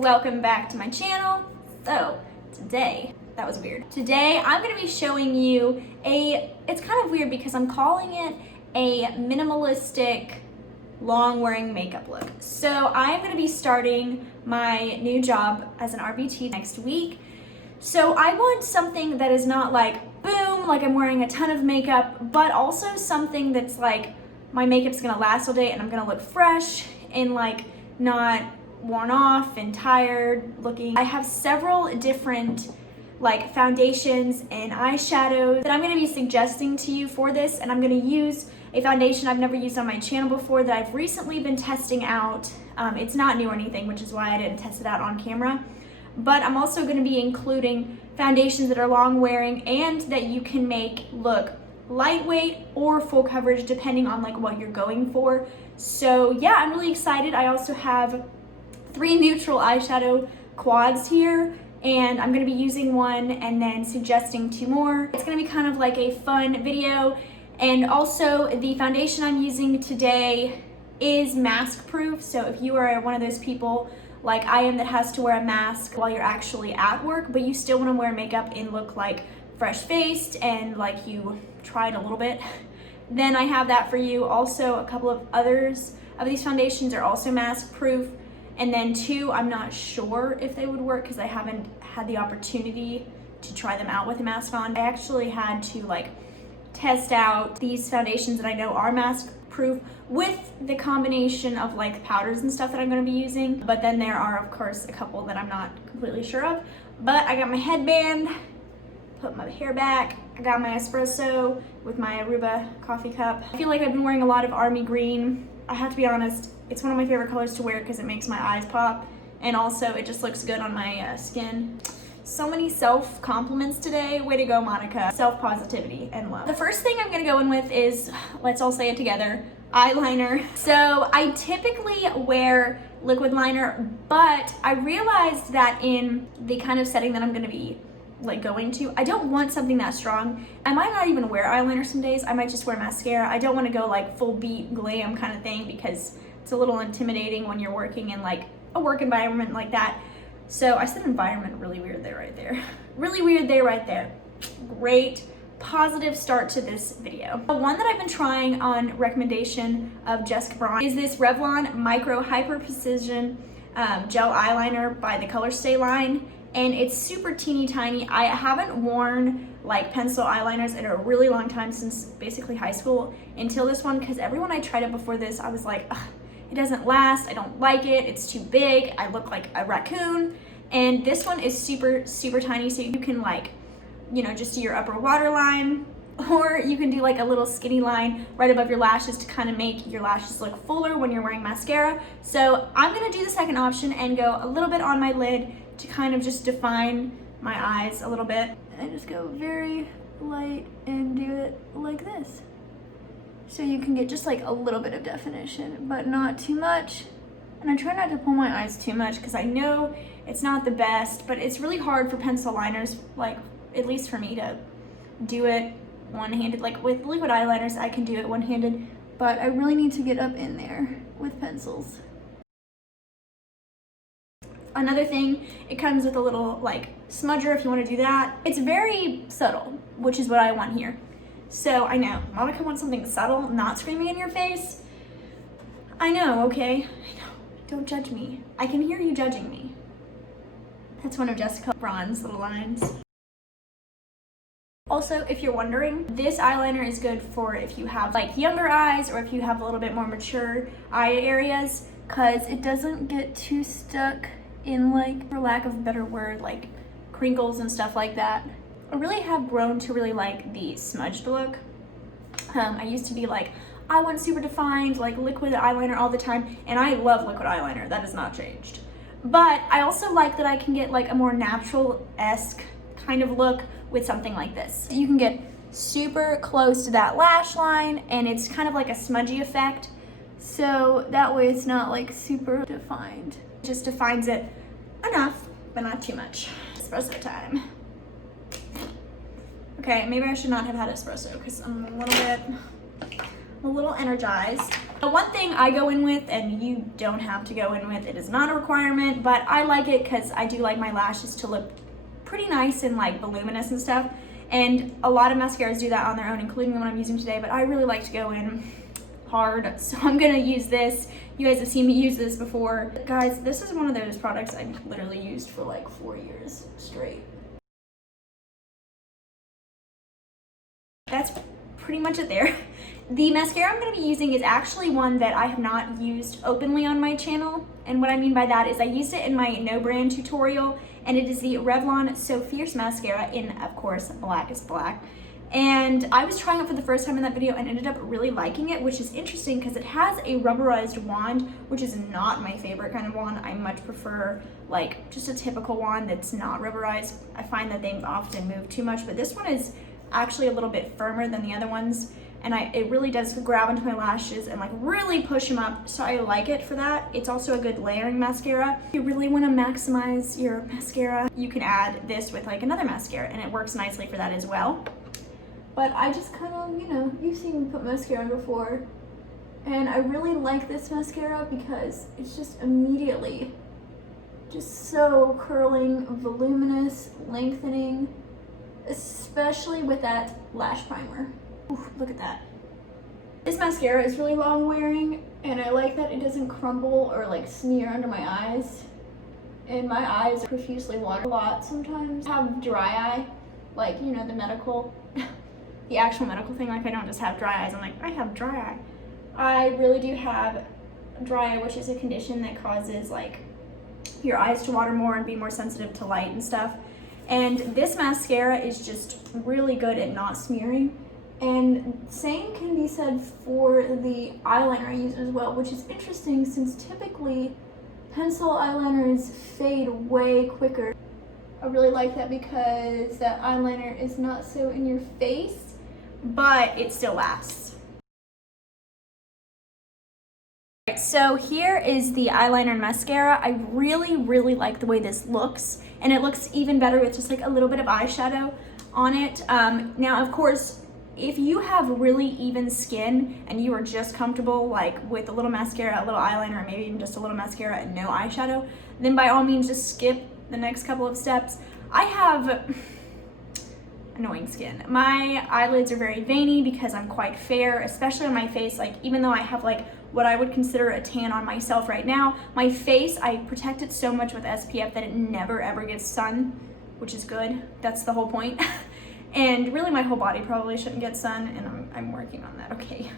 welcome back to my channel. So today, that was weird. Today I'm gonna be showing you it's kind of weird because I'm calling it a minimalistic long wearing makeup look. So I'm gonna be starting my new job as an RBT next week. So I want something that is not like boom, like I'm wearing a ton of makeup, but also something that's like my makeup's gonna last all day and I'm gonna look fresh and like not worn off and tired looking. I have several different like foundations and eyeshadows that I'm gonna be suggesting to you for this, and I'm gonna use a foundation I've never used on my channel before that I've recently been testing out. It's not new or anything, which is why I didn't test it out on camera. But I'm also gonna be including foundations that are long wearing and that you can make look lightweight or full coverage depending on like what you're going for. So yeah, I'm really excited. I also have 3 neutral eyeshadow quads here, and I'm gonna be using one and then suggesting 2 more. It's gonna be kind of like a fun video. And also the foundation I'm using today is mask proof. So if you are one of those people like I am that has to wear a mask while you're actually at work, but you still wanna wear makeup and look like fresh faced and like you tried a little bit, then I have that for you. Also, a couple of others of these foundations are also mask proof. And then 2, I'm not sure if they would work because I haven't had the opportunity to try them out with a mask on. I actually had to like test out these foundations that I know are mask proof with the combination of like powders and stuff that I'm going to be using. But then there are of course a couple that I'm not completely sure of. But I got my headband, put my hair back, I got my espresso with my Aruba coffee cup. I feel like I've been wearing a lot of army green. I have to be honest, it's one of my favorite colors to wear because it makes my eyes pop, and also it just looks good on my skin. So many self-compliments today. Way to go, Monica. Self-positivity and love. The first thing I'm gonna go in with is, let's all say it together, eyeliner. So I typically wear liquid liner, but I realized that in the kind of setting that I'm gonna be like going to, I don't want something that strong. I might not even wear eyeliner some days. I might just wear mascara. I don't want to go like full beat glam kind of thing because it's a little intimidating when you're working in like a work environment like that. So I said environment really weird there, right there. Really weird there, right there. Great positive start to this video. The one that I've been trying on recommendation of Jessica Braun is this Revlon Micro Hyper Precision Gel Eyeliner by the Colorstay line. And it's super teeny tiny. I haven't worn like pencil eyeliners in a really long time, since basically high school, until this one, because everyone I tried it before this, I was like, ugh, it doesn't last, I don't like it, it's too big, I look like a raccoon. And this one is super, super tiny, so you can like, you know, just do your upper waterline, or you can do like a little skinny line right above your lashes to kind of make your lashes look fuller when you're wearing mascara. So I'm gonna do the second option and go a little bit on my lid to kind of just define my eyes a little bit. And just go very light and do it like this. So you can get just like a little bit of definition, but not too much. And I try not to pull my eyes too much because I know it's not the best, but it's really hard for pencil liners, like at least for me, to do it one-handed. Like with liquid eyeliners, I can do it one-handed, but I really need to get up in there with pencils. Another thing, it comes with a little like smudger if you want to do that. It's very subtle, which is what I want here. So I know, Monica wants something subtle, not screaming in your face. I know, okay? I know, don't judge me. I can hear you judging me. That's one of Jessica Braun's little lines. Also, if you're wondering, this eyeliner is good for if you have like younger eyes or if you have a little bit more mature eye areas, because it doesn't get too stuck in, like, for lack of a better word, like crinkles and stuff like that. I really have grown to really like the smudged look. I used to be like, I want super defined, like liquid eyeliner all the time, and I love liquid eyeliner, that has not changed. But I also like that I can get like a more natural-esque kind of look with something like this. You can get super close to that lash line, and it's kind of like a smudgy effect. So that way it's not like super defined. It just defines it enough, but not too much. Espresso time. Okay, maybe I should not have had espresso because I'm a little energized. The one thing I go in with, and you don't have to go in with, it is not a requirement, but I like it because I do like my lashes to look pretty nice and like voluminous and stuff. And a lot of mascaras do that on their own, including the one I'm using today, but I really like to go in hard. So I'm gonna use this. You guys have seen me use this before. Guys, this is one of those products I've literally used for like 4 years straight. That's pretty much it there. The mascara I'm going to be using is actually one that I have not used openly on my channel. And what I mean by that is I used it in my no brand tutorial, and it is the Revlon So Fierce mascara in, of course, black is black. And I was trying it for the first time in that video and ended up really liking it, which is interesting because it has a rubberized wand, which is not my favorite kind of wand. I much prefer like just a typical wand that's not rubberized. I find that they often move too much, but this one is actually a little bit firmer than the other ones, and it really does grab into my lashes and like really push them up, so I like it for that. It's also a good layering mascara. If you really want to maximize your mascara, you can add this with like another mascara and it works nicely for that as well. But I just kind of, you know, you've seen me put mascara on before, and I really like this mascara because it's just immediately just so curling, voluminous, lengthening, especially with that lash primer. Ooh, look at that. This mascara is really long wearing, and I like that it doesn't crumble or like smear under my eyes. And my eyes profusely water a lot sometimes. I have dry eye, like, you know, the medical, the actual medical thing. Like, I don't just have dry eyes. I'm like, I have dry eye. I really do have dry eye, which is a condition that causes like your eyes to water more and be more sensitive to light and stuff. And this mascara is just really good at not smearing. And same can be said for the eyeliner I use as well, which is interesting since typically pencil eyeliners fade way quicker. I really like that because that eyeliner is not so in your face, but it still lasts. So here is the eyeliner and mascara. I really like the way this looks, and it looks even better with just like a little bit of eyeshadow on it. Now, of course, if you have really even skin and you are just comfortable like with a little mascara, a little eyeliner, or maybe even just a little mascara and no eyeshadow, then by all means just skip the next couple of steps. I have annoying skin. My eyelids are very veiny because I'm quite fair, especially on my face. Like, even though I have like what I would consider a tan on myself right now, my face, I protect it so much with SPF that it never ever gets sun, which is good. That's the whole point. And really my whole body probably shouldn't get sun, and I'm working on that, okay?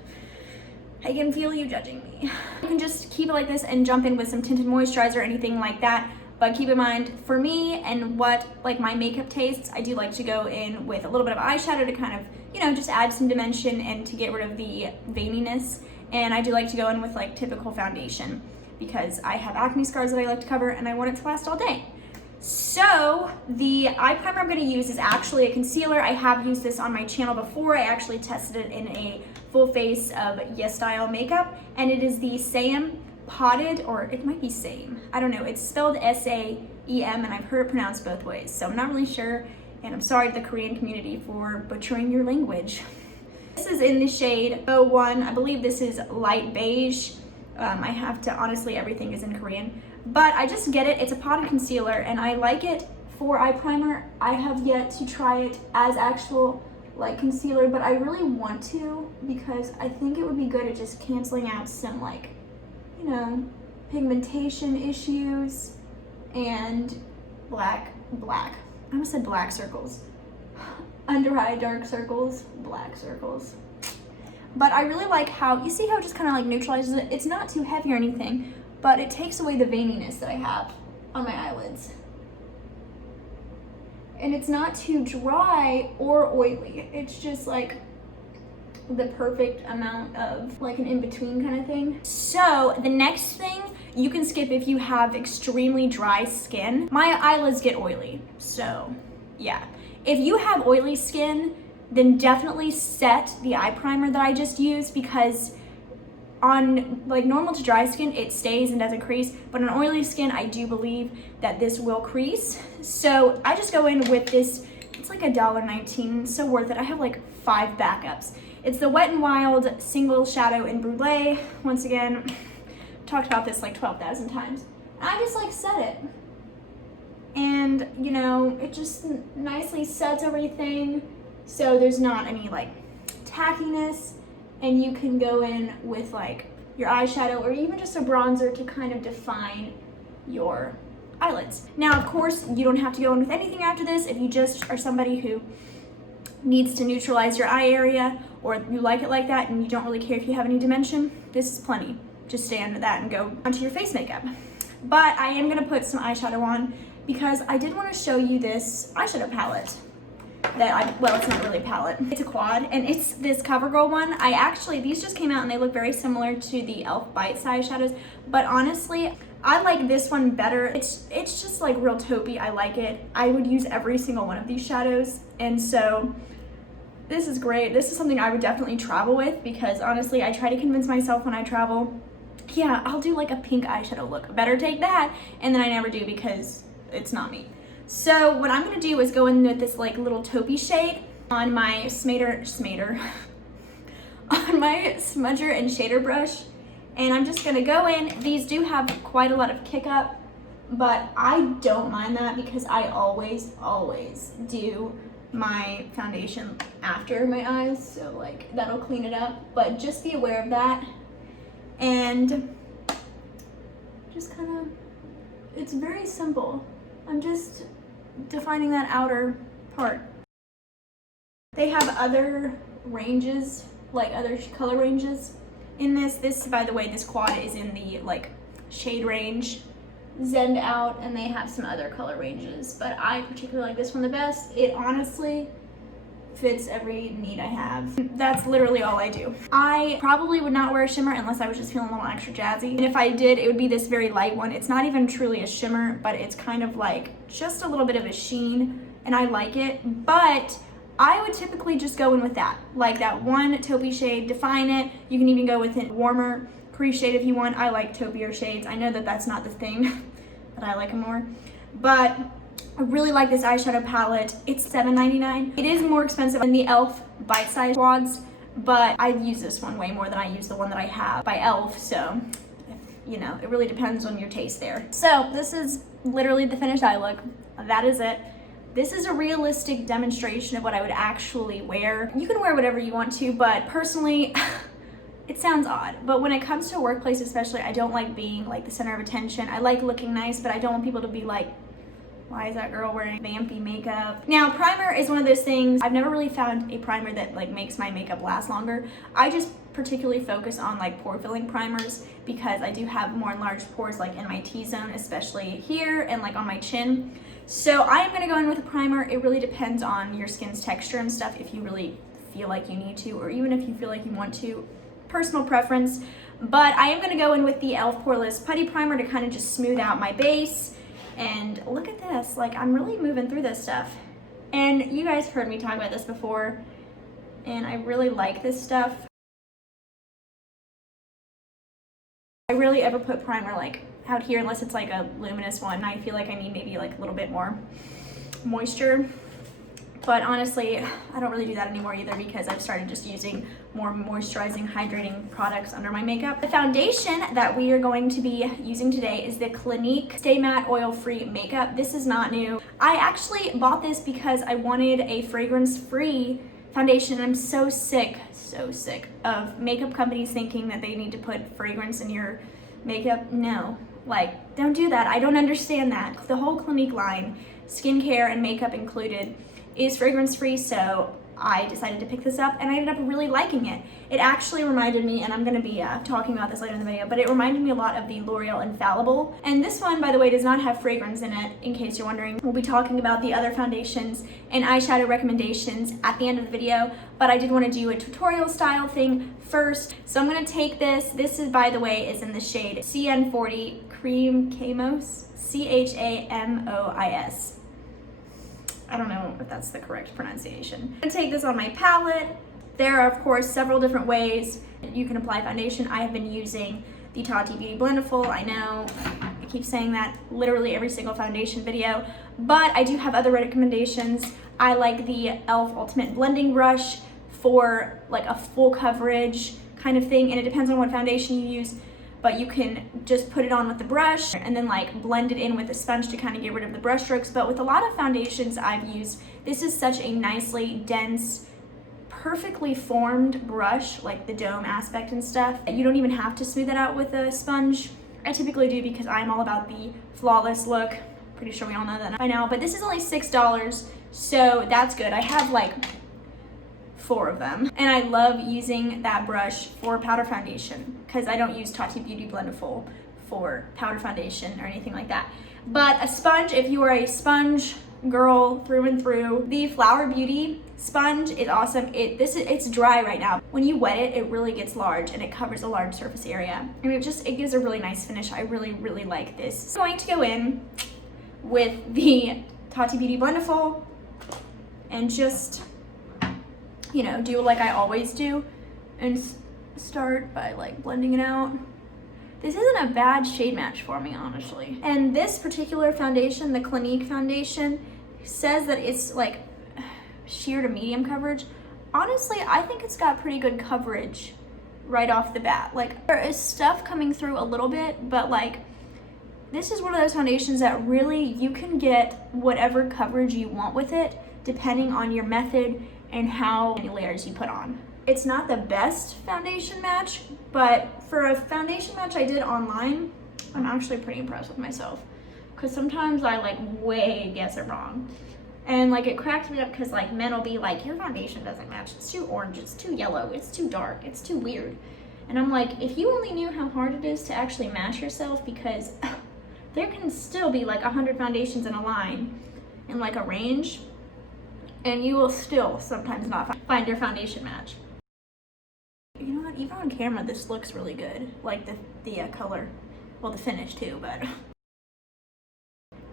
I can feel you judging me. You can just keep it like this and jump in with some tinted moisturizer or anything like that. But keep in mind, for me and what like my makeup tastes, I do like to go in with a little bit of eyeshadow to kind of, you know, just add some dimension and to get rid of the veininess. And I do like to go in with like typical foundation because I have acne scars that I like to cover and I want it to last all day. So the eye primer I'm going to use is actually a concealer. I have used this on my channel before. I actually tested it in a full face of Yes Style makeup, and it is the Sam Potted, or it might be Same. I don't know. It's spelled S-A-E-M, and I've heard it pronounced both ways, so I'm not really sure, and I'm sorry to the Korean community for butchering your language. This is in the shade 01. I believe this is light beige. I have to, honestly, everything is in Korean. But I just get it. It's a potted concealer, and I like it for eye primer. I have yet to try it as actual like concealer, but I really want to because I think it would be good at just canceling out some like, you know, pigmentation issues and black. I almost said black circles. Under eye dark circles, black circles. But I really like how, you see how it just kind of like neutralizes it? It's not too heavy or anything, but it takes away the veininess that I have on my eyelids. And it's not too dry or oily. It's just like the perfect amount of like an in-between kind of thing. So the next thing you can skip if you have extremely dry skin. My eyelids get oily, so yeah. If you have oily skin, then definitely set the eye primer that I just used, because on like normal to dry skin, it stays and doesn't crease, but on oily skin, I do believe that this will crease. So I just go in with this, it's like $1.19, so worth it. I have like 5 backups. It's the Wet n Wild Single Shadow in Brulee. Once again, talked about this like 12,000 times. I just like set it. And, you know, it just nicely sets everything so there's not any like tackiness, and you can go in with like your eyeshadow or even just a bronzer to kind of define your eyelids. Now, of course, you don't have to go in with anything after this. If you just are somebody who needs to neutralize your eye area, or you like it like that and you don't really care if you have any dimension, this is plenty. Just stay under that and go onto your face makeup. But I am gonna put some eyeshadow on because I did want to show you this eyeshadow palette well, it's not really a palette. It's a quad, and it's this CoverGirl one. These just came out and they look very similar to the e.l.f. Bite Size shadows, but honestly, I like this one better. It's just like real taupey. I like it. I would use every single one of these shadows, and so this is great. This is something I would definitely travel with because honestly, I try to convince myself when I travel, yeah, I'll do like a pink eyeshadow look. Better take that, and then I never do because it's not me. So what I'm gonna do is go in with this like little taupey shade on my on my smudger and shader brush, and I'm just gonna go in. These do have quite a lot of kick up, but I don't mind that because I always do my foundation after my eyes, so like that'll clean it up, but just be aware of that. And just kind of, it's very simple. I'm just defining that outer part. They have other ranges, like other color ranges in this. This, by the way, this quad is in the like shade range, zened out, and they have some other color ranges, but I particularly like this one the best. It honestly fits every need I have. That's literally all I do. I probably would not wear a shimmer unless I was just feeling a little extra jazzy. And if I did, it would be this very light one. It's not even truly a shimmer, but it's kind of like just a little bit of a sheen, and I like it. But I would typically just go in with that, like that one taupey shade, define it. You can even go with a warmer crease shade if you want. I like taupier shades. I know that that's not the thing, but I like them more. But I really like this eyeshadow palette. It's $7.99. It is more expensive than the e.l.f. Bite Size quads, but I use this one way more than I use the one that I have by e.l.f. So, you know, it really depends on your taste there. So this is literally the finished eye look. That is it. This is a realistic demonstration of what I would actually wear. You can wear whatever you want to, but personally, it sounds odd, but when it comes to a workplace especially, I don't like being like the center of attention. I like looking nice, but I don't want people to be like, why is that girl wearing vampy makeup? Now, primer is one of those things. I've never really found a primer that like makes my makeup last longer. I just particularly focus on like pore filling primers because I do have more enlarged pores like in my T-zone, especially here and like on my chin. So I am gonna go in with a primer. It really depends on your skin's texture and stuff if you really feel like you need to, or even if you feel like you want to. Personal preference. But I am gonna go in with the e.l.f. Poreless Putty Primer to kind of just smooth out my base. And look at this, like I'm really moving through this stuff. And you guys heard me talk about this before, and I really like this stuff. I rarely ever put primer like out here unless it's like a luminous one. I feel like I need maybe like a little bit more moisture. But honestly, I don't really do that anymore either because I've started just using more moisturizing, hydrating products under my makeup. The foundation that we are going to be using today is the Clinique Stay Matte Oil-Free Makeup. This is not new. I actually bought this because I wanted a fragrance-free foundation, and I'm so sick of makeup companies thinking that they need to put fragrance in your makeup. No, like, don't do that. I don't understand that. The whole Clinique line, skincare and makeup included, is fragrance free, so I decided to pick this up and I ended up really liking it. It actually reminded me, and I'm going to be talking about this later in the video, but it reminded me a lot of the L'Oreal Infallible. And this one, by the way, does not have fragrance in it, in case you're wondering. We'll be talking about the other foundations and eyeshadow recommendations at the end of the video, but I did want to do a tutorial style thing first. So I'm going to take this. This is, by the way, is in the shade CN40 Cream Camos, Chamois. I don't know if that's the correct pronunciation. I'm gonna take this on my palette. There are, of course, several different ways you can apply foundation. I have been using the Tati Beauty Blendiful. I know I keep saying that literally every single foundation video, but I do have other recommendations. I like the e.l.f. Ultimate Blending Brush for like a full coverage kind of thing, and it depends on what foundation you use, but you can just put it on with the brush and then like blend it in with a sponge to kind of get rid of the brush strokes. But with a lot of foundations I've used, this is such a nicely dense, perfectly formed brush, like the dome aspect and stuff. You don't even have to smooth it out with a sponge. I typically do because I'm all about the flawless look. Pretty sure we all know that by now, but this is only $6, so that's good. I have like 4 of them, and I love using that brush for powder foundation because I don't use Tati Beauty Blendiful for powder foundation or anything like that. But a sponge, if you are a sponge girl through and through, the Flower Beauty sponge is awesome. It's dry right now. When you wet it, it really gets large and it covers a large surface area, and it gives a really nice finish. I really like this. I'm going to go in with the Tati Beauty Blendiful and just, you know, do like I always do and start by like blending it out. This isn't a bad shade match for me, honestly. And this particular foundation, the Clinique foundation, says that it's like sheer to medium coverage. Honestly, I think it's got pretty good coverage right off the bat. Like, there is stuff coming through a little bit, but like, this is one of those foundations that really you can get whatever coverage you want with it, depending on your method and how many layers you put on. It's not the best foundation match, but for a foundation match I did online, I'm actually pretty impressed with myself, because sometimes I like way guess it wrong. And like it cracks me up because like men will be like, your foundation doesn't match, it's too orange, it's too yellow, it's too dark, it's too weird. And I'm like, if you only knew how hard it is to actually match yourself, because there can still be like 100 foundations in a line in like a range, and you will still sometimes not find your foundation match. You know what, even on camera this looks really good, like the color, well, the finish too. But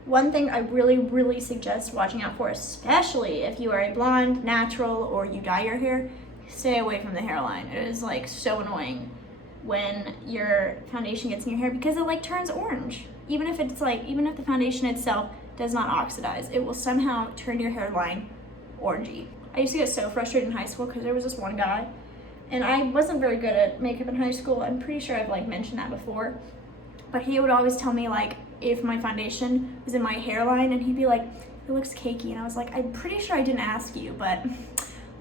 one thing I really suggest watching out for, especially if you are a blonde, natural, or you dye your hair, stay away from the hairline. It is like so annoying when your foundation gets in your hair because it like turns orange. Even if the foundation itself does not oxidize, it will somehow turn your hairline orangey. I used to get so frustrated in high school because there was this one guy, and I wasn't very good at makeup in high school. I'm pretty sure I've like mentioned that before, but he would always tell me like if my foundation was in my hairline, and he'd be like, it looks cakey, and I was like, I'm pretty sure I didn't ask you, but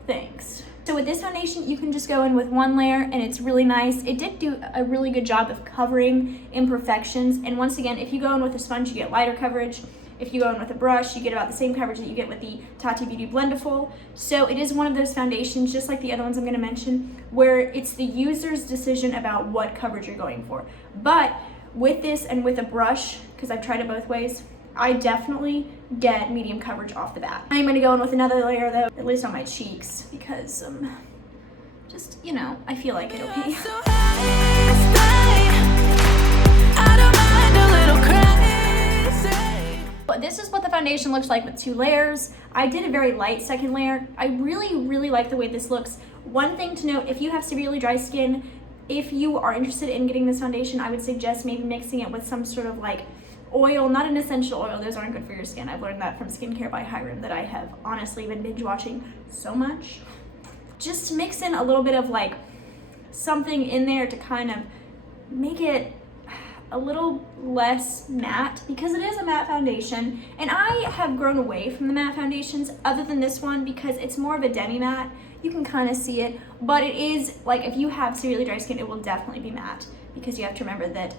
thanks. So with this foundation, you can just go in with one layer and it's really nice. It did do a really good job of covering imperfections. And once again, if you go in with a sponge, you get lighter coverage. If you go in with a brush, you get about the same coverage that you get with the Tati Beauty Blendiful. So it is one of those foundations, just like the other ones I'm gonna mention, where it's the user's decision about what coverage you're going for. But with this and with a brush, because I've tried it both ways, I definitely get medium coverage off the bat. I'm gonna go in with another layer though, at least on my cheeks, because just, you know, I feel like it, okay? But this is what the foundation looks like with 2 layers. I did a very light second layer. I really like the way this looks. One thing to note, if you have severely dry skin, if you are interested in getting this foundation, I would suggest maybe mixing it with some sort of like oil, not an essential oil. Those aren't good for your skin. I've learned that from Skincare by Hiram, that I have honestly been binge watching so much. Just mix in a little bit of like something in there to kind of make it a little less matte, because it is a matte foundation, and I have grown away from the matte foundations other than this one because it's more of a demi matte. You can kind of see it, but it is like, if you have severely dry skin, it will definitely be matte, because you have to remember that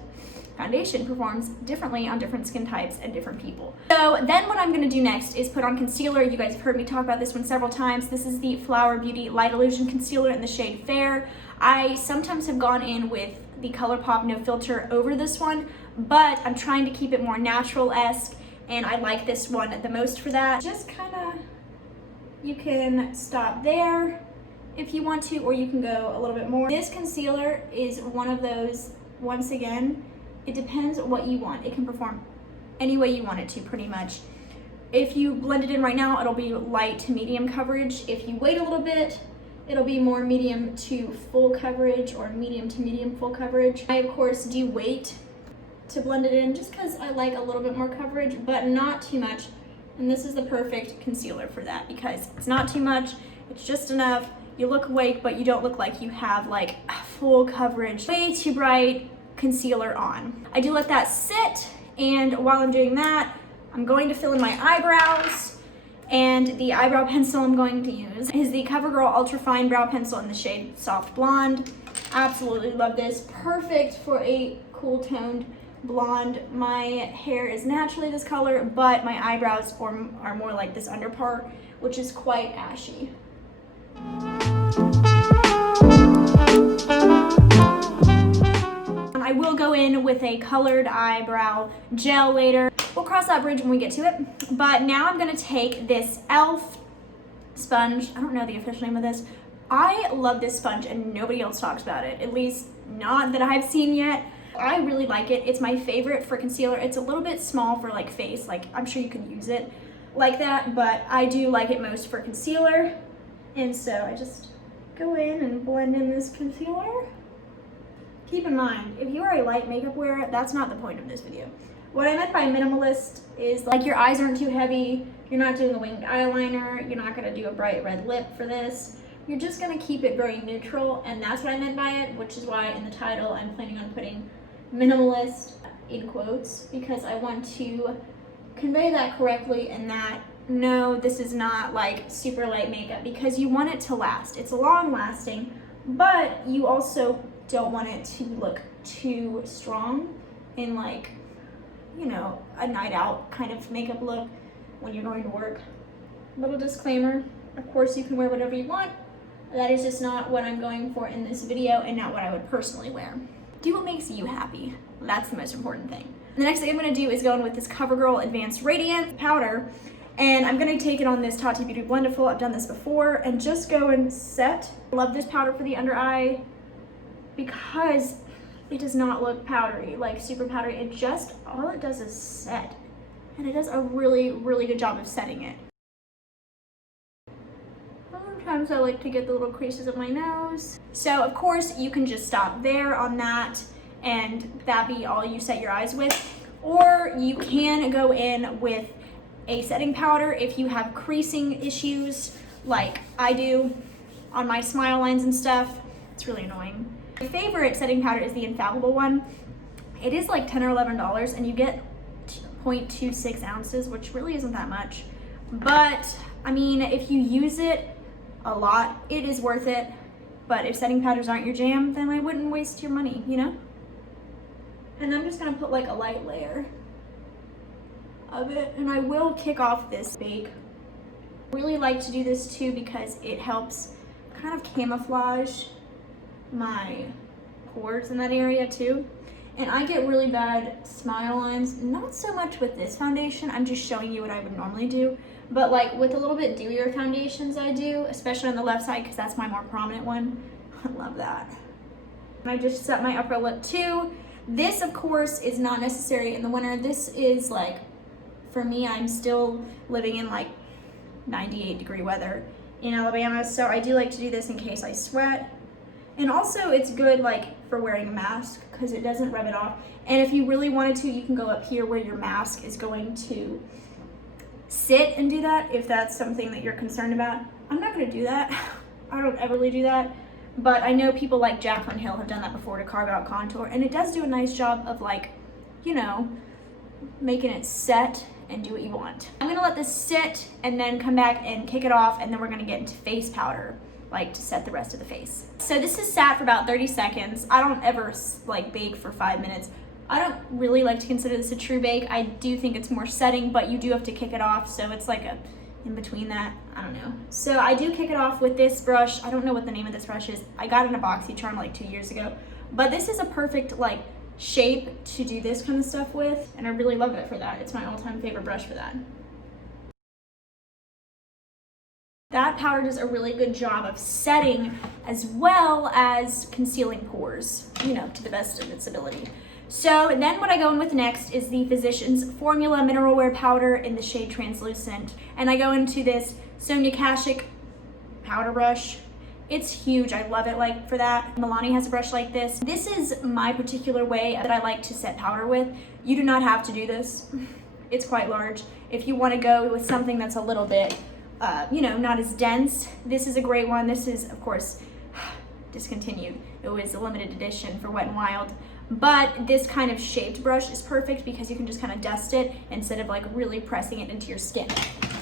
foundation performs differently on different skin types and different people. So then what I'm gonna do next is put on concealer. You guys have heard me talk about this one several times. This is the Flower Beauty Light Illusion Concealer in the shade Fair. I sometimes have gone in with the ColourPop No Filter over this one, but I'm trying to keep it more natural-esque, and I like this one the most for that. Just kind of, you can stop there if you want to, or you can go a little bit more. This concealer is one of those, once again, it depends what you want. It can perform any way you want it to, pretty much. If you blend it in right now, it'll be light to medium coverage. If you wait a little bit, it'll be more medium to full coverage, or medium to medium full coverage. I, of course, do wait to blend it in just because I like a little bit more coverage, but not too much. And this is the perfect concealer for that, because it's not too much, it's just enough. you look awake, but you don't look like you have like full coverage, way too bright concealer on. I do let that sit, and while I'm doing that, I'm going to fill in my eyebrows, and the eyebrow pencil I'm going to use is the CoverGirl Ultra Fine Brow Pencil in the shade Soft Blonde. Absolutely love this. Perfect for a cool toned blonde. My hair is naturally this color, but my eyebrows are more like this under part, which is quite ashy. I will go in with a colored eyebrow gel later. We'll cross that bridge when we get to it. But now I'm gonna take this e.l.f. sponge. I don't know the official name of this. I love this sponge and nobody else talks about it, at least not that I've seen yet. I really like it. It's my favorite for concealer. It's a little bit small for like face, like I'm sure you can use it like that, but I do like it most for concealer. And so I just go in and blend in this concealer. Keep in mind, if you are a light makeup wearer, that's not the point of this video. What I meant by minimalist is like your eyes aren't too heavy, you're not doing a winged eyeliner, you're not gonna do a bright red lip for this. You're just gonna keep it very neutral, and that's what I meant by it, which is why in the title I'm planning on putting minimalist in quotes, because I want to convey that correctly, and that no, this is not like super light makeup, because you want it to last. It's long lasting, but you also don't want it to look too strong in like, you know, a night out kind of makeup look when you're going to work. Little disclaimer, of course you can wear whatever you want. That is just not what I'm going for in this video and not what I would personally wear. Do what makes you happy. That's the most important thing. The next thing I'm gonna do is go in with this CoverGirl Advanced Radiant powder, and I'm gonna take it on this Tati Beauty Blendiful. I've done this before, and just go and set. I love this powder for the under eye because it does not look powdery, like super powdery. It just, all it does is set. And it does a really, really good job of setting it. Sometimes I like to get the little creases of my nose. So of course you can just stop there on that and that be all you set your eyes with. Or you can go in with a setting powder if you have creasing issues like I do on my smile lines and stuff. It's really annoying. My favorite setting powder is the Infallible one. It is like $10 or $11 and you get 0.26 ounces, which really isn't that much. But I mean, if you use it a lot, it is worth it. But if setting powders aren't your jam, then I wouldn't waste your money, you know? And I'm just gonna put like a light layer of it, and I will kick off this bake. I really like to do this too because it helps kind of camouflage my pores in that area too. And I get really bad smile lines, not so much with this foundation, I'm just showing you what I would normally do, but like with a little bit dewier foundations I do, especially on the left side because that's my more prominent one. I love that. And I just set my upper lip too. This of course is not necessary in the winter. This is like, for me, I'm still living in like 98-degree weather in Alabama, so I do like to do this in case I sweat. And also it's good like for wearing a mask because it doesn't rub it off. And if you really wanted to, you can go up here where your mask is going to sit and do that if that's something that you're concerned about. I'm not gonna do that. I don't ever really do that. But I know people like Jaclyn Hill have done that before to carve out contour, and it does do a nice job of like, you know, making it set and do what you want. I'm gonna let this sit and then come back and kick it off, and then we're gonna get into face powder, like to set the rest of the face. So this is sat for about 30 seconds. I don't ever like bake for 5 minutes. I don't really like to consider this a true bake. I do think it's more setting, but you do have to kick it off, so it's like a in between that, I don't know. So I do kick it off with this brush. I don't know what the name of this brush is. I got it in a BoxyCharm like 2 years ago, but this is a perfect like shape to do this kind of stuff with, and I really love it for that. It's my all-time favorite brush for that. That powder does a really good job of setting as well as concealing pores, you know, to the best of its ability. So then what I go in with next is the Physicians Formula Mineral Wear Powder in the shade Translucent. And I go into this Sonia Kashuk powder brush. It's huge, I love it like for that. Milani has a brush like this. This is my particular way that I like to set powder with. You do not have to do this. It's quite large. If you wanna go with something that's a little bit you know, not as dense. This is a great one. This is, of course, discontinued. It was a limited edition for Wet n Wild. But this kind of shaped brush is perfect because you can just kind of dust it instead of like really pressing it into your skin.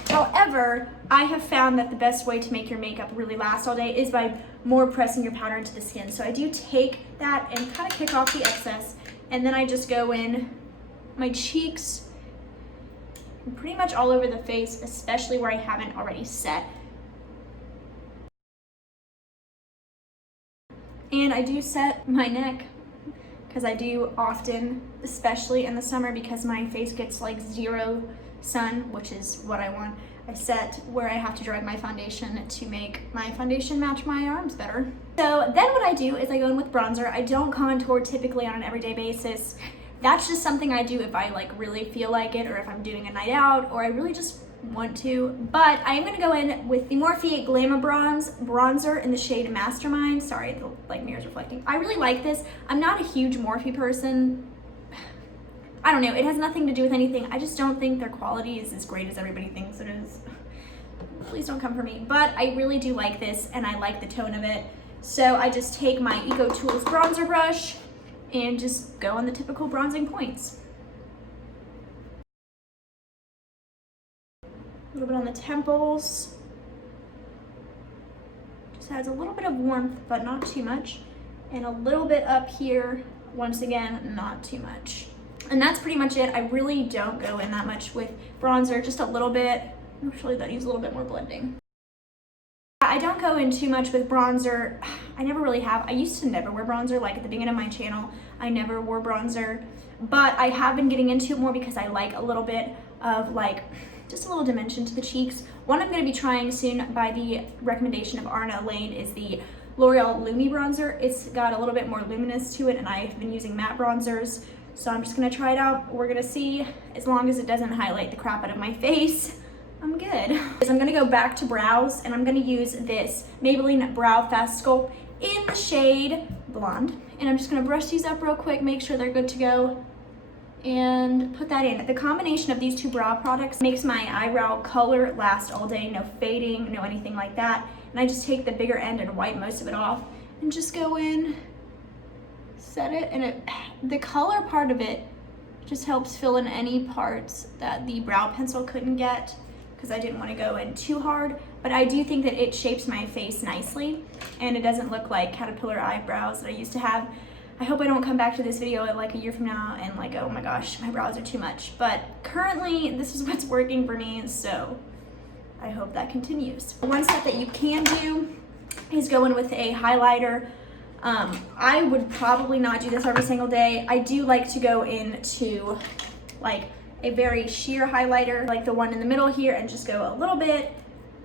However, I have found that the best way to make your makeup really last all day is by more pressing your powder into the skin. So I do take that and kind of kick off the excess, and then I just go in my cheeks, pretty much all over the face, especially where I haven't already set. And I do set my neck, because I do often, especially in the summer, because my face gets like zero sun, which is what I want. I set where I have to drag my foundation to make my foundation match my arms better. So then what I do is I go in with bronzer. I don't contour typically on an everyday basis. That's just something I do if I like really feel like it, or if I'm doing a night out, or I really just want to. But I am gonna go in with the Morphe Glamour bronzer in the shade Mastermind. Sorry, the like mirror's reflecting. I really like this. I'm not a huge Morphe person. I don't know, it has nothing to do with anything. I just don't think their quality is as great as everybody thinks it is. Please don't come for me. But I really do like this, and I like the tone of it. So I just take my Eco Tools bronzer brush and just go on the typical bronzing points. A little bit on the temples. Just adds a little bit of warmth, but not too much. And a little bit up here, once again, not too much. And that's pretty much it. I really don't go in that much with bronzer, just a little bit. Actually, that needs a little bit more blending. I don't go in too much with bronzer. I never really have. I used to never wear bronzer. Like at the beginning of my channel, I never wore bronzer. But I have been getting into it more because I like a little bit of like, just a little dimension to the cheeks. One I'm going to be trying soon by the recommendation of Arna Lane is the L'Oreal Lumi bronzer. It's got a little bit more luminous to it, and I've been using matte bronzers. So I'm just gonna try it out. We're gonna see. As long as it doesn't highlight the crap out of my face, I'm good. I'm gonna go back to brows, and I'm gonna use this Maybelline Brow Fast Sculpt in the shade Blonde. And I'm just gonna brush these up real quick, make sure they're good to go, and put that in. The combination of these two brow products makes my eyebrow color last all day. No fading, no anything like that. And I just take the bigger end and wipe most of it off, and just go in, set it, and the color part of it just helps fill in any parts that the brow pencil couldn't get, because I didn't want to go in too hard. But I do think that it shapes my face nicely, and it doesn't look like caterpillar eyebrows that I used to have. I hope I don't come back to this video like a year from now and like, oh my gosh, my brows are too much. But currently, this is what's working for me, so I hope that continues. One step that you can do is go in with a highlighter. I would probably not do this every single day. I do like to go into like a very sheer highlighter, like the one in the middle here, and just go a little bit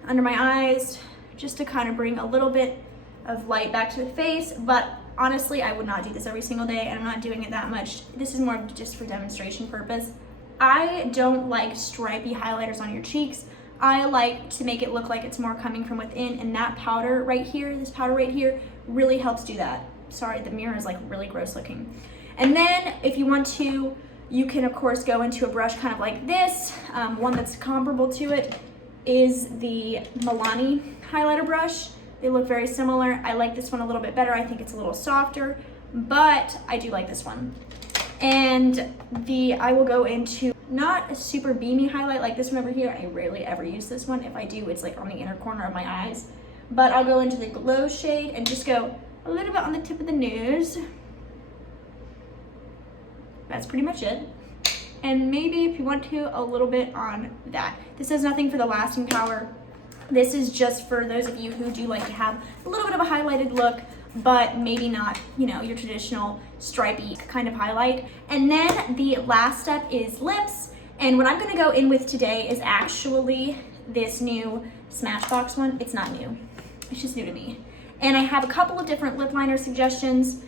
under my eyes, just to kind of bring a little bit of light back to the face. But honestly, I would not do this every single day, and I'm not doing it that much. This is more just for demonstration purpose. I don't like stripy highlighters on your cheeks. I like to make it look like it's more coming from within, and that powder right here, this powder right here, really helps do that. Sorry, the mirror is like really gross looking. And then if you want to, you can of course go into a brush kind of like this. One that's comparable to it is the Milani highlighter brush. They look very similar. I like this one a little bit better. I think it's a little softer, but I do like this one. And I will go into not a super beamy highlight like this one over here. I rarely ever use this one. If I do, it's like on the inner corner of my eyes. But I'll go into the glow shade and just go a little bit on the tip of the nose. That's pretty much it. And maybe if you want to, a little bit on that. This has nothing for the lasting power. This is just for those of you who do like to have a little bit of a highlighted look, but maybe not, you know, your traditional stripy kind of highlight. And then the last step is lips. And what I'm gonna go in with today is actually this new Smashbox one. It's not new, it's just new to me. And I have a couple of different lip liner suggestions.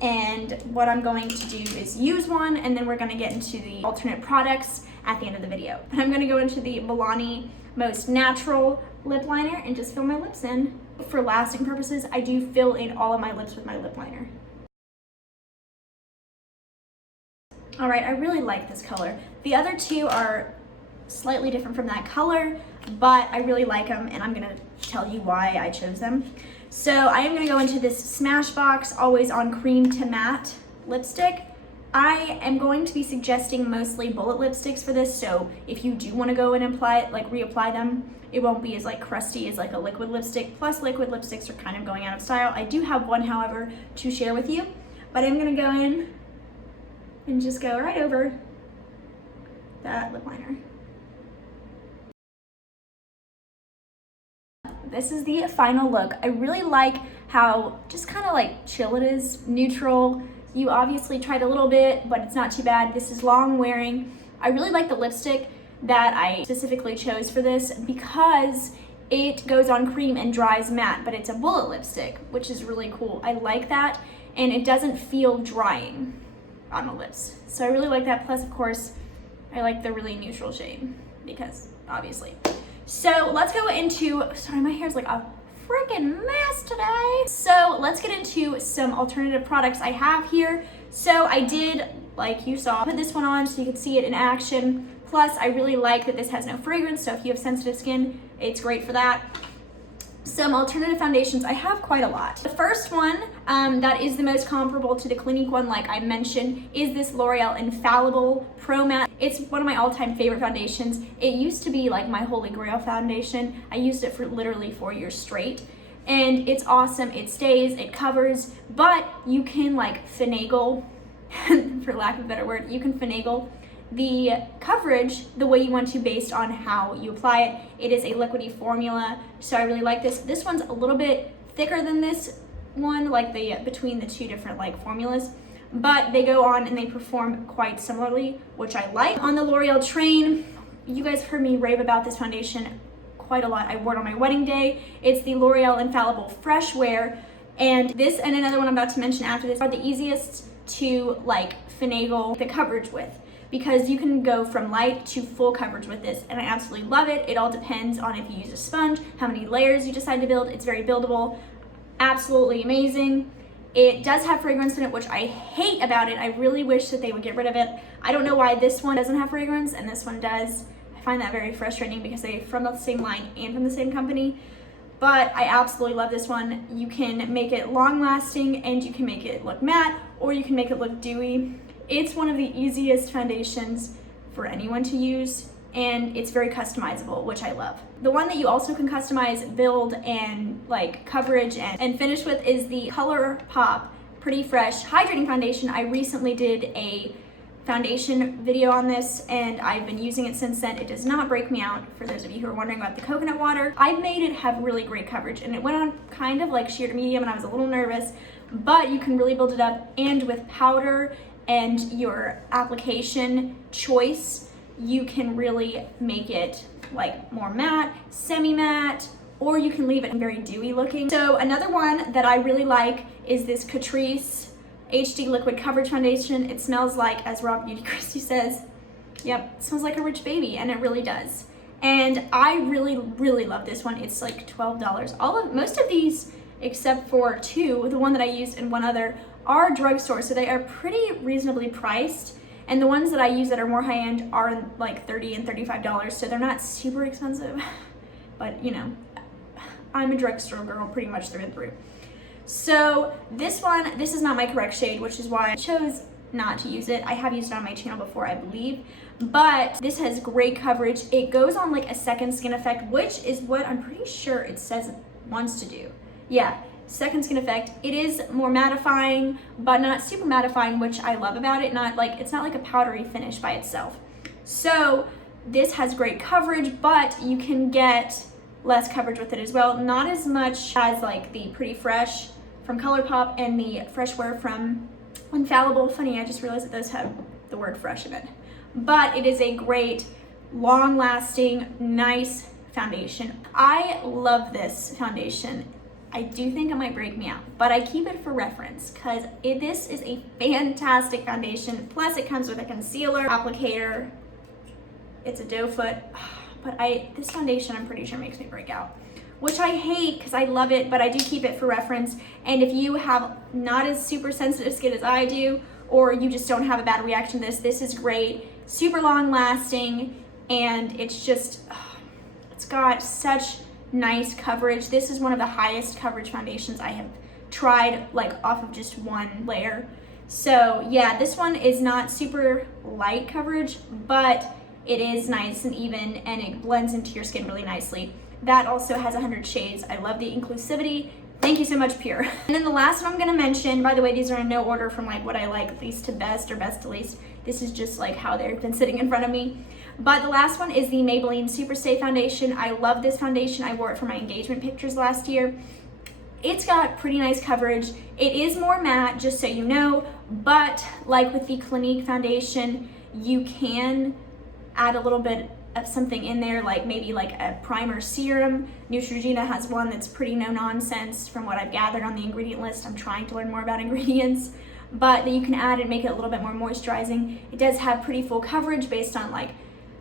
And what I'm going to do is use one, and then we're gonna get into the alternate products at the end of the video. But I'm gonna go into the Milani Most Natural lip liner and just fill my lips in. For lasting purposes, I do fill in all of my lips with my lip liner. All right, I really like this color. The other two are slightly different from that color, but I really like them and I'm gonna tell you why I chose them. So I am gonna go into this Smashbox Always On Cream to Matte lipstick. I am going to be suggesting mostly bullet lipsticks for this, so if you do want to go and apply it, like reapply them, it won't be as like crusty as like a liquid lipstick. Plus liquid lipsticks are kind of going out of style. I do have one, however, to share with you, but I'm gonna go in and just go right over that lip liner. This is the final look. I really like how just kind of like chill it is, neutral. You obviously tried a little bit, but it's not too bad. This is long wearing. I really like the lipstick that I specifically chose for this because it goes on cream and dries matte, but it's a bullet lipstick, which is really cool. I like that, and it doesn't feel drying on the lips. So I really like that. Plus, of course, I like the really neutral shade because obviously. So let's go into, sorry, my hair's like a freaking mess today. So let's get into some alternative products I have here. So I did, like you saw, put this one on so you could see it in action. Plus, I really like that this has no fragrance, so if you have sensitive skin, it's great for that. Some alternative foundations, I have quite a lot. The first one that is the most comparable to the Clinique one, like I mentioned, is this L'Oreal Infallible Pro Matte. It's one of my all-time favorite foundations. It used to be like my holy grail foundation. I used it for literally 4 years straight. And it's awesome, it stays, it covers, but you can like finagle, for lack of a better word, you can finagle the coverage the way you want to based on how you apply it. It is a liquidy formula, so I really like this. This one's a little bit thicker than this one, like the between the two different like formulas, but they go on and they perform quite similarly, which I like. On the L'Oreal train, you guys heard me rave about this foundation quite a lot. I wore it on my wedding day. It's the L'Oreal Infallible Freshware, and this and another one I'm about to mention after this are the easiest to like finagle the coverage with, because you can go from light to full coverage with this, and I absolutely love it. It all depends on if you use a sponge, how many layers you decide to build. It's very buildable, absolutely amazing. It does have fragrance in it, which I hate about it. I really wish that they would get rid of it. I don't know why this one doesn't have fragrance and this one does. I find that very frustrating because they're from the same line and from the same company, but I absolutely love this one. You can make it long lasting and you can make it look matte, or you can make it look dewy. It's one of the easiest foundations for anyone to use, and it's very customizable, which I love. The one that you also can customize, build, and like coverage and finish with is the ColourPop Pretty Fresh Hydrating Foundation. I recently did a foundation video on this, and I've been using it since then. It does not break me out, for those of you who are wondering about the coconut water. I made it have really great coverage, and it went on kind of like sheer to medium, and I was a little nervous, but you can really build it up, and with powder and your application choice, you can really make it like more matte, semi-matte, or you can leave it very dewy looking. So another one that I really like is this Catrice HD Liquid Coverage Foundation. It smells like, as Rob Beauty Christie says, yep, it smells like a rich baby, and it really does. And I really, really love this one. It's like $12. Most of these, except for two, the one that I used and one other, are drugstore, so they are pretty reasonably priced, and the ones that I use that are more high-end are like $30 and $35, so they're not super expensive, but you know, I'm a drugstore girl pretty much through and through. So this one, this is not my correct shade, which is why I chose not to use it. I have used it on my channel before, I believe, but this has great coverage. It goes on like a second skin effect, which is what I'm pretty sure it says it wants to do. Yeah, second skin effect. It is more mattifying, but not super mattifying, which I love about it. It's not like a powdery finish by itself. So this has great coverage, but you can get less coverage with it as well. Not as much as like the Pretty Fresh from ColourPop and the Freshware from Infallible. Funny, I just realized that those have the word fresh in it. But it is a great, long-lasting, nice foundation. I love this foundation. I do think it might break me out, but I keep it for reference because this is a fantastic foundation. Plus it comes with a concealer, applicator. It's a doe foot, but this foundation I'm pretty sure makes me break out, which I hate because I love it, but I do keep it for reference. And if you have not as super sensitive skin as I do, or you just don't have a bad reaction to this, this is great. Super long lasting. and it's just, it's got such nice coverage. This is one of the highest coverage foundations I have tried, like off of just one layer. So yeah, this one is not super light coverage, but it is nice and even, and it blends into your skin really nicely. That also has 100 shades. I love the inclusivity. Thank you so much, Pure. And then the last one I'm gonna mention, by the way, these are in no order from like what I like least to best or best to least. This is just like how they've been sitting in front of me. But the last one is the Maybelline Superstay foundation. I love this foundation. I wore it for my engagement pictures last year. It's got pretty nice coverage. It is more matte, just so you know, but like with the Clinique foundation, you can add a little bit of something in there, like maybe like a primer serum. Neutrogena has one that's pretty no nonsense from what I've gathered on the ingredient list. I'm trying to learn more about ingredients, but that you can add and make it a little bit more moisturizing. It does have pretty full coverage based on like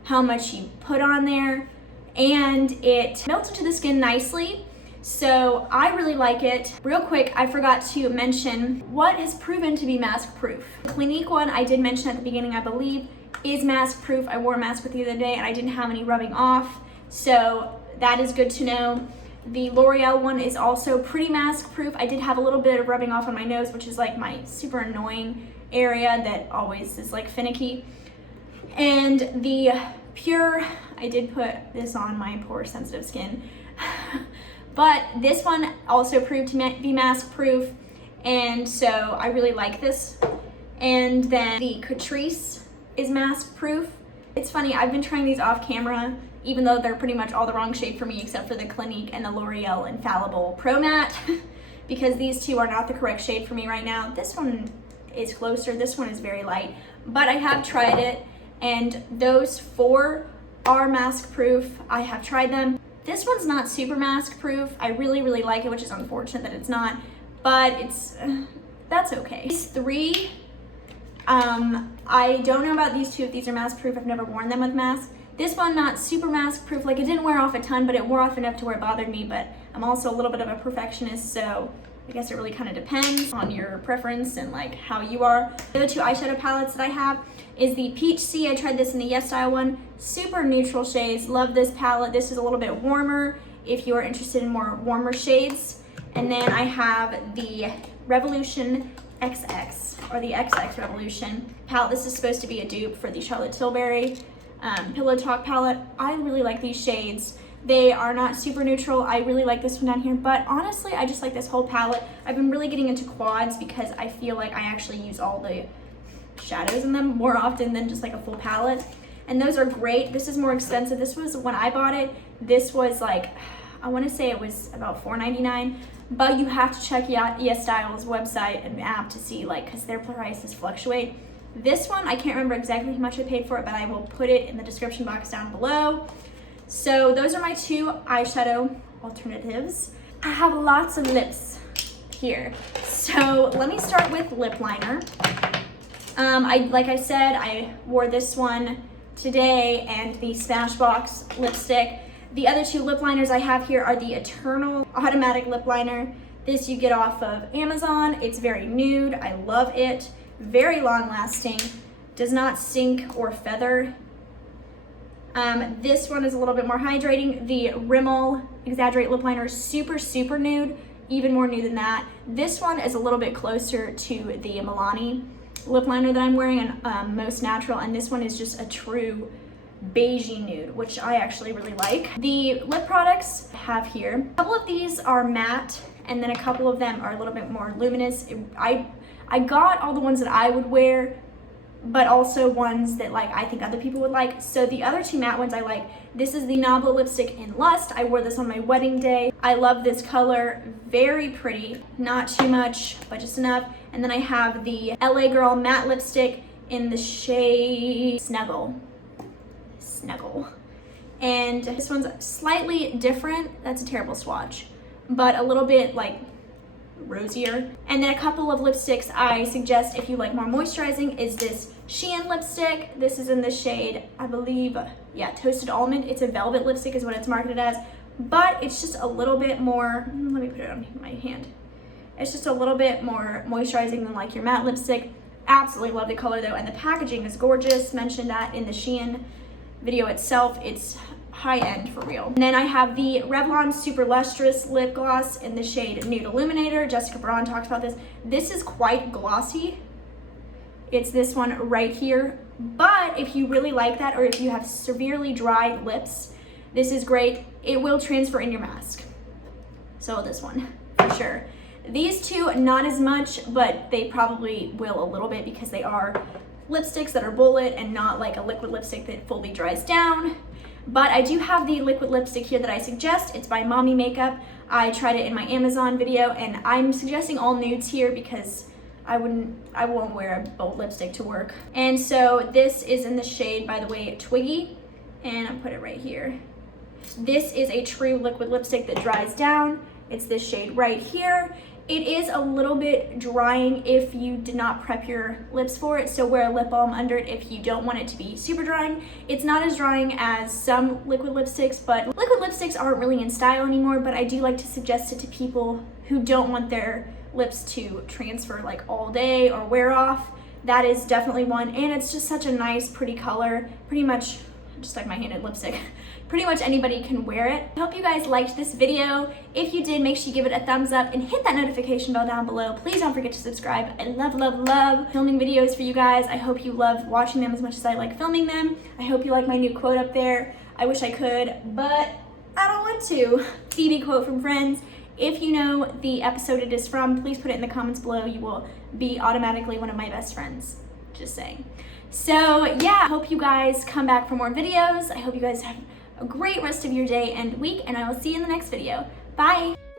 how much you put on there, and it melts into the skin nicely. So I really like it. Real quick, I forgot to mention what has proven to be mask proof. The Clinique one I did mention at the beginning, I believe, is mask proof. I wore a mask with the other day and I didn't have any rubbing off, so that is good to know. The L'Oreal one is also pretty mask proof. I did have a little bit of rubbing off on my nose, which is like my super annoying area that always is like finicky. And the Pure, I did put this on my poor sensitive skin. But this one also proved to be mask proof, and so I really like this. And then the Catrice is mask proof. It's funny, I've been trying these off camera, even though they're pretty much all the wrong shade for me except for the Clinique and the L'Oreal Infallible Pro Matte, because these two are not the correct shade for me right now. This one is closer, this one is very light, but I have tried it, and those four are mask proof. I have tried them. This one's not super mask proof. I really, really like it, which is unfortunate that it's not, but it's, that's okay. These three, I don't know about these two, if these are mask proof. I've never worn them with masks. This one, not super mask proof. Like, it didn't wear off a ton, but it wore off enough to where it bothered me, but I'm also a little bit of a perfectionist, so I guess it really kind of depends on your preference and like how you are. The other two eyeshadow palettes that I have is the Peach Sea. I tried this in the Yes Style one. Super neutral shades. Love this palette. This is a little bit warmer if you are interested in more warmer shades. And then I have the Revolution XX, or the XX Revolution palette. This is supposed to be a dupe for the Charlotte Tilbury Pillow Talk palette. I really like these shades. They are not super neutral. I really like this one down here, but honestly, I just like this whole palette. I've been really getting into quads because I feel like I actually use all the shadows in them more often than just like a full palette. And those are great. This is more expensive. This was, when I bought it, this was like, I want to say it was about $4.99, but you have to check Yes Style's website and app to see, like, because their prices fluctuate. This one, I can't remember exactly how much I paid for it, but I will put it in the description box down below. So those are my two eyeshadow alternatives. I have lots of lips here. So let me start with lip liner. Like I said, I wore this one today and the Smashbox lipstick. The other two lip liners I have here are the Eternal Automatic Lip Liner. This you get off of Amazon. It's very nude. I love it. Very long lasting. Does not stink or feather. This one is a little bit more hydrating. The Rimmel Exaggerate Lip Liner is super, super nude. Even more nude than that. This one is a little bit closer to the Milani lip liner that I'm wearing, and Most Natural, and this one is just a true beigey nude, which I actually really like. The lip products I have here, a couple of these are matte, and then a couple of them are a little bit more luminous. I got all the ones that I would wear, but also ones that like I think other people would like. So the other two matte ones I like. This is the Nabla lipstick in Lust. I wore this on my wedding day. I love this color, very pretty. Not too much, but just enough. And then I have the LA Girl matte lipstick in the shade Snuggle. And this one's slightly different. That's a terrible swatch, but a little bit like rosier. And then a couple of lipsticks I suggest if you like more moisturizing is this Shein lipstick. This is in the shade, I believe, yeah, Toasted Almond. It's a velvet lipstick is what it's marketed as, but it's just a little bit more, let me put it on my hand. It's just a little bit more moisturizing than like your matte lipstick. Absolutely love the color though, and the packaging is gorgeous. Mentioned that in the Shein video itself, it's high end for real. And then I have the Revlon Super Lustrous lip gloss in the shade Nude Illuminator. Jessica Braun talked about this. This is quite glossy. It's this one right here. But if you really like that, or if you have severely dry lips, this is great. It will transfer in your mask. So this one, for sure. These two, not as much, but they probably will a little bit because they are lipsticks that are bullet and not like a liquid lipstick that fully dries down. But I do have the liquid lipstick here that I suggest. It's by Mommy Makeup. I tried it in my Amazon video, and I'm suggesting all nudes here because I won't wear a bold lipstick to work. And so this is in the shade, by the way, Twiggy, and I'll put it right here. This is a true liquid lipstick that dries down. It's this shade right here. It is a little bit drying if you did not prep your lips for it, so wear a lip balm under it if you don't want it to be super drying. It's not as drying as some liquid lipsticks, but liquid lipsticks aren't really in style anymore, but I do like to suggest it to people who don't want their lips to transfer like all day or wear off. That is definitely one, and it's just such a nice, pretty color. Pretty much, just like my hand in lipstick. Pretty much anybody can wear it. I hope you guys liked this video. If you did, make sure you give it a thumbs up and hit that notification bell down below. Please don't forget to subscribe. I love filming videos for you guys. I hope you love watching them as much as I like filming them. I hope you like my new quote up there. I wish I could, but I don't want to. Phoebe quote from Friends. If you know the episode it is from, please put it in the comments below. You will be automatically one of my best friends. Just saying. So yeah, I hope you guys come back for more videos. I hope you guys have a great rest of your day and week, and I will see you in the next video. Bye!